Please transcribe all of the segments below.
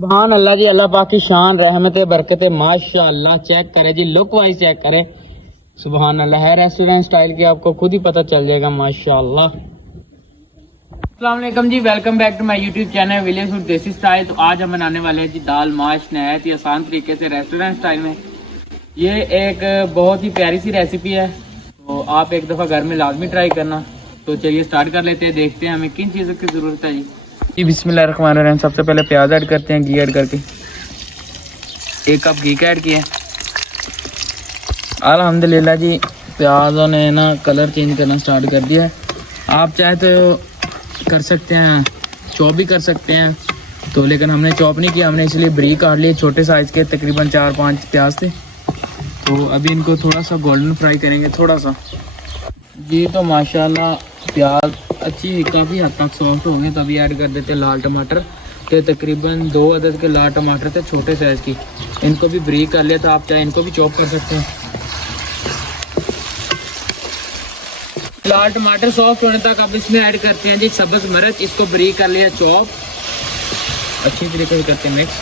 सुभान अल्लाह जी, अल्लाह पाक की शान रहमत बरकत माशाअल्लाह। चेक करें जी, लुक वाइज चेक करें। सुभान अल्लाह है रेस्टोरेंट स्टाइल की, आपको खुद ही पता चल जाएगा माशाअल्लाह। अस्सलाम वालेकुम जी, welcome back to my YouTube channel village food desi style. तो आज हम बनाने वाले हैं जी दाल माश, नहायत ही आसान तरीके से रेस्टोरेंट स्टाइल में। ये एक बहुत ही प्यारी सी रेसिपी है, तो आप एक दफ़ा घर में लाजमी ट्राई करना। तो चलिए स्टार्ट कर लेते हैं, देखते हैं हमें किन चीज़ों की ज़रूरत है जी। बिस्मिल्लाहिर्रहमानिर्रहीम। सबसे पहले प्याज ऐड करते हैं, घी ऐड करके 1 कप घी का ऐड किया। अल्हम्दुलिल्लाह जी, प्याजों ने ना कलर चेंज करना स्टार्ट कर दिया है। आप चाहे तो कर सकते हैं, चॉप भी कर सकते हैं, तो लेकिन हमने चॉप नहीं किया, हमने इसलिए ब्रीक काट लिए। छोटे साइज़ के तकरीबन 4-5 प्याज थे। तो अभी इनको थोड़ा सा गोल्डन फ्राई करेंगे थोड़ा सा जी। तो माशाल्लाह प्याज अच्छी काफ़ी हद तक सॉफ्ट हो गए, तो अभी ऐड कर देते हैं लाल टमाटर। तो तकरीबन 2 अदद के लाल टमाटर थे छोटे साइज़ की, इनको भी ब्रीक कर लिया। तो आप चाहे इनको भी चॉप कर सकते हैं। लाल टमाटर सॉफ्ट होने तक अब इसमें ऐड करते हैं जी सब्ज़ मिर्च, इसको ब्रीक कर लिया चॉप, अच्छी तरीके से करते हैं मिक्स।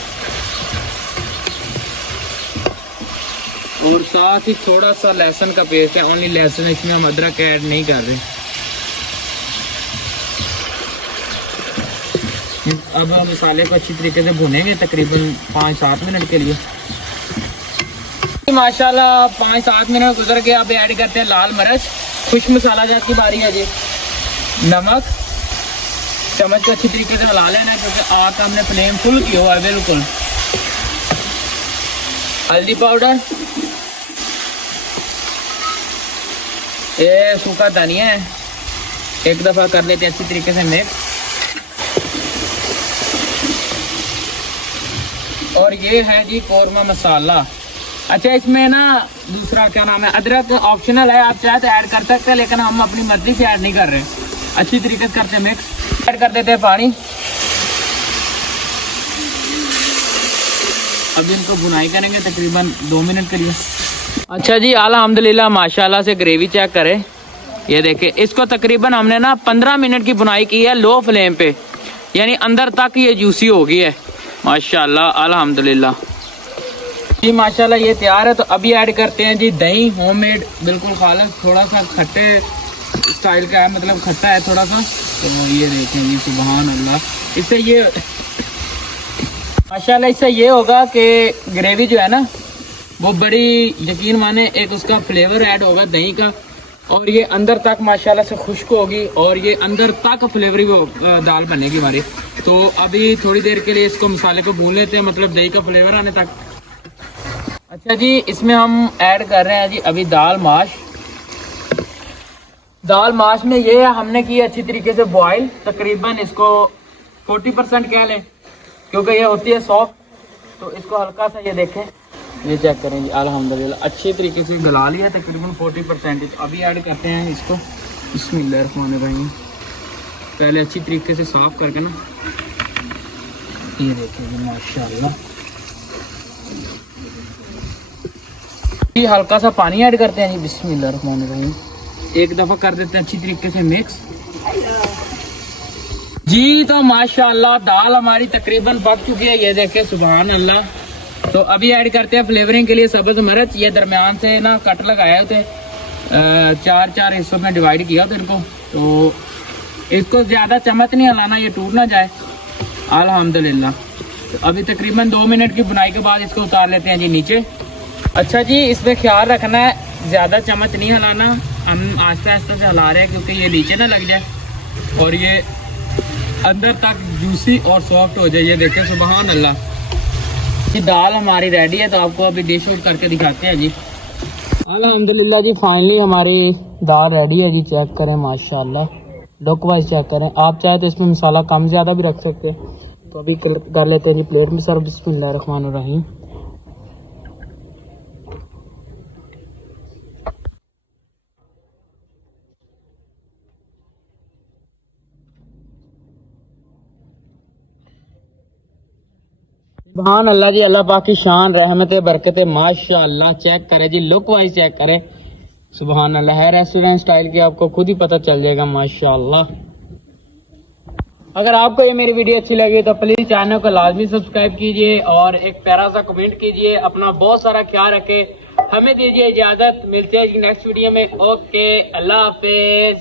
और साथ ही थोड़ा सा लहसुन का पेस्ट है, ओनली लहसुन, इसमें हम अदरक ऐड नहीं कर रहे। अब हम मसाले को अच्छी तरीके से भुनेंगे तकरीबन 5-7 मिनट के लिए। माशाल्लाह 5-7 मिनट गुजर के अब ऐड करते हैं लाल मिर्च। खुश्क मसाला जात की बारी है जी। नमक, चम्मच को अच्छी तरीके से हिला लेना है, क्योंकि आग का हमने फ्लेम फुल किया हुआ है बिल्कुल। हल्दी पाउडर, ये सूखा धनिया है, एक दफ़ा कर लेते हैं अच्छी तरीके से मिक्स। और ये है जी कौरमा मसाला। अच्छा, इसमें ना दूसरा क्या नाम है, अदरक ऑप्शनल है, आप चाहे तो ऐड कर सकते हैं, लेकिन हम अपनी मर्जी से ऐड नहीं कर रहे। अच्छी तरीके से करते हैं मिक्स। ऐड कर देते हैं पानी। अब इनको भुनाई करेंगे तकरीबन 2 मिनट के लिए। अच्छा जी, अल्हम्दुलिल्लाह माशाल्लाह से ग्रेवी चेक करें, ये देखें। इसको तकरीबन हमने ना 15 मिनट की भुनाई की है लो फ्लेम पे, यानी अंदर तक ये जूसी हो गई है माशाल्लाह अल्हम्दुलिल्लाह जी। माशाल्लाह ये तैयार है। तो अभी ऐड करते हैं जी दही, होममेड बिल्कुल खालिस, थोड़ा सा खट्टे स्टाइल का है, मतलब खट्टा है थोड़ा सा। तो ये देखें जी, सुभान अल्लाह। इससे ये माशाल्लाह इससे ये होगा कि ग्रेवी जो है ना वो बड़ी, यकीन माने, एक उसका फ्लेवर ऐड होगा दही का, और ये अंदर तक माशाल्लाह से खुश्क होगी, और ये अंदर तक फ्लेवरी वो दाल बनेगी हमारी। तो अभी थोड़ी देर के लिए इसको मसाले को भून लेते हैं, मतलब दही का फ्लेवर आने तक। अच्छा जी, इसमें हम ऐड कर रहे हैं जी अभी दाल माश। दाल माश में ये हमने की अच्छी तरीके से बॉयल, तकरीबन इसको 40% कह लें, क्योंकि ये होती है सॉफ्ट। तो इसको हल्का सा, ये देखें, ये चेक करें जी, अल्हम्दुलिल्लाह अच्छी तरीके से गला लिया तकरीबन 40%। अभी ऐड करते हैं इसको, बिस्मिल्लाहिर्रहमानिर्रहीम। पहले अच्छी तरीके से साफ करके ना, ये देखें जी माशाल्लाह। हल्का सा पानी ऐड करते हैं जी, बिस्मिल्लाहिर्रहमानिर्रहीम। एक दफ़ा कर देते हैं अच्छी तरीके से मिक्स जी। तो माशाल्लाह दाल हमारी तकरीबन पक चुकी है, ये देखें, सुभान अल्लाह। तो अभी ऐड करते हैं फ्लेवरिंग के लिए सब्ज़ मिर्च। ये दरमियान से ना कट लगाए थे, 4-4 हिस्सों में डिवाइड किया था इनको। तो इसको ज़्यादा चम्मच नहीं हिलाना, ये टूट ना जाए अल्हम्दुलिल्लाह। तो अभी तकरीबन 2 मिनट की बुनाई के बाद इसको उतार लेते हैं जी नीचे। अच्छा जी, इसमें ख्याल रखना है, ज़्यादा चम्मच नहीं हिलाना, हम आहिस्ता आहिस्ता से हिला रहे हैं, क्योंकि ये नीचे ना लग जाए और ये अंदर तक जूसी और सॉफ्ट हो जाए। ये देखें, सुभान अल्लाह जी, दाल हमारी रेडी है। तो आपको अभी डिश आउट करके दिखाते हैं जी। अल्हम्दुलिल्लाह जी, फाइनली हमारी दाल रेडी है जी। चेक करें माशाल्लाह, लुक वाइज चेक करें। आप चाहे तो इसमें मसाला कम ज़्यादा भी रख सकते हैं। तो अभी कर लेते हैं जी प्लेट में सर्व। बिस्मिल्लाहिर्रहमानिर्रहीम। सुभान अल्लाह जी, अल्लाह पाक की शान रहमत बरकत माशाअल्लाह। चेक करें जी, लुक वाइज चेक करें। सुभान अल्लाह है रेस्टोरेंट स्टाइल की, आपको खुद ही पता चल जाएगा माशाअल्लाह। अगर आपको ये मेरी वीडियो अच्छी लगी तो प्लीज चैनल को लाजमी सब्सक्राइब कीजिए और एक प्यारा सा कमेंट कीजिए। अपना बहुत सारा ख्याल रखें। हमें दीजिए इजाजत, मिलते हैं नेक्स्ट वीडियो में। ओके, अल्लाह हाफिज।